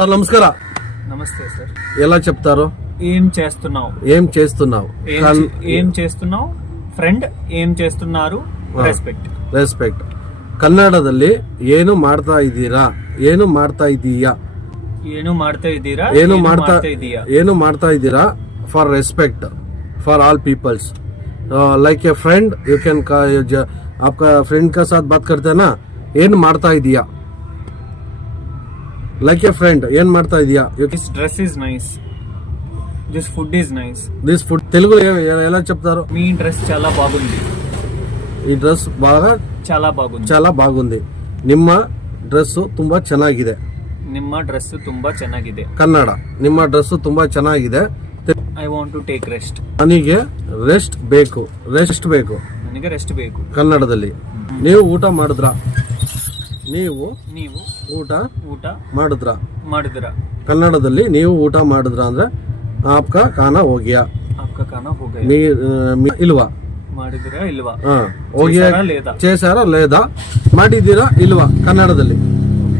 Sir నమస్కార. నమస్తే sir. ఎలా చెప్తారు? ఏం చేస్తున్నావు? ఏం చేస్తున్నావు? ఏం చేస్తున్నావు? ಫ್ರೆಂಡ್ ಏನ್ చేస్తున్నారు? ರೆಸ್ಪೆಕ್ಟ್. ರೆಸ್ಪೆಕ್ಟ್. ಕನ್ನಡದಲ್ಲಿ ಏನು ಮಾಡ್ತಾ ಇದ್ದೀರಾ? ಏನು ಮಾಡ್ತಾ ಇದೀಯಾ? ಏನು ಮಾಡ್ತಾ ಇದ್ದೀರಾ? ಏನು ಮಾಡ್ತಾ ಇದ್ದೀರಾ? For respect for all peoples. Like a friend you can आपका फ्रेंड का साथ बात करते हैं ना, ಏನ್ ಮಾಡ್ತಾ ಇದೀಯಾ? लाइक ए फ्रेंड ಏನ್ ಮಾಡ್ತಾ ಇದೀಯಾ? This dress is nice. This food is nice. This food తెలుగులో ఎలా చెప్తారు? మీ డ్రెస్ చాలా బాగుంది. ಈ ಡ್ರೆಸ್ చాలా బాగుంది. ನಿಮ್ಮ ಡ್ರೆಸ್ ತುಂಬಾ ಚೆನ್ನಾಗಿದೆ. ನಿಮ್ಮ ಡ್ರೆಸ್ ತುಂಬಾ ಚೆನ್ನಾಗಿದೆ. ಕನ್ನಡ, ನಿಮ್ಮ ಡ್ರೆಸ್ ತುಂಬಾ ಚೆನ್ನಾಗಿದೆ. I want to take rest. ನನಗೆ ರೆಸ್ಟ್ ಬೇಕು. ನನಗೆ ರೆಸ್ಟ್ ಬೇಕು. ಕನ್ನಡದಲ್ಲಿ ನೀವು ಊಟ ಮಾಡಿದ್ರ? ನೀವು ಊಟ ಮಾಡಿದ್ರ? ಕನ್ನಡದಲ್ಲಿ ನೀವು ಊಟ ಮಾಡಿದ್ರ ಅಂದ್ರೆ ಆಪ್ಕಾ ಖಾನಾ ಹೋಗ್ಯಾ? ಇಲ್ವಾ? ಮಾಡಿದಿರಾ ಇಲ್ವಾ? ಹೋಗ್ಯಾ, చేశారా లేదా? ಮಾಡಿದ್ದೀರಾ ಇಲ್ವಾ? ಕನ್ನಡದಲ್ಲಿ